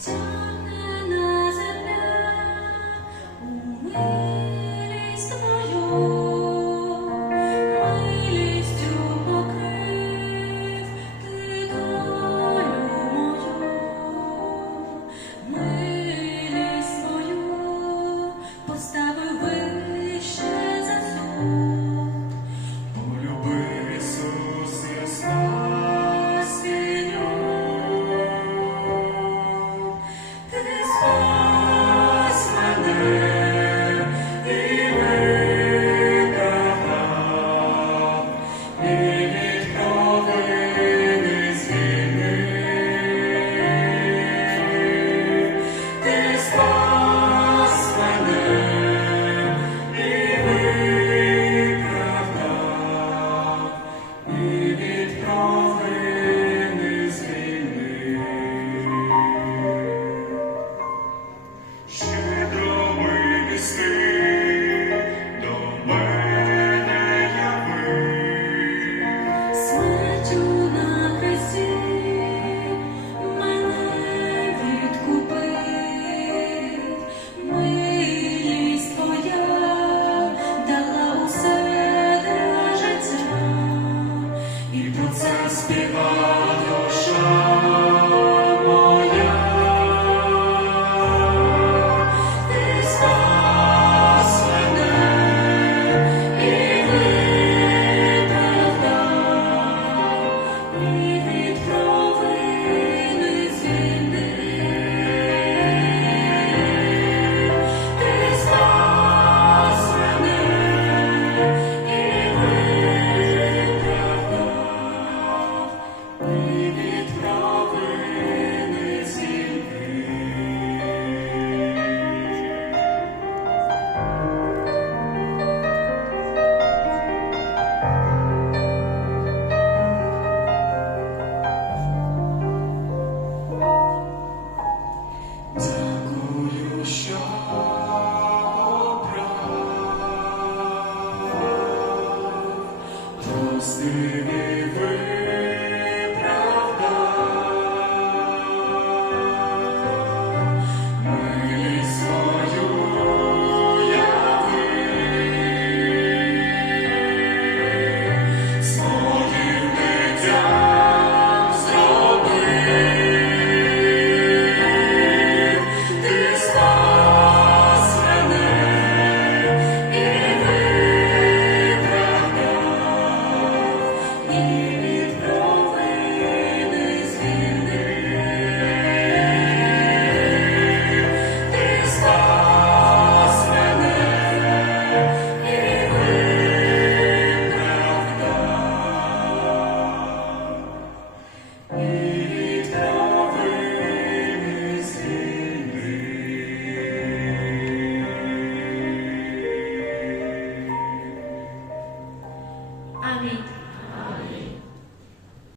time. see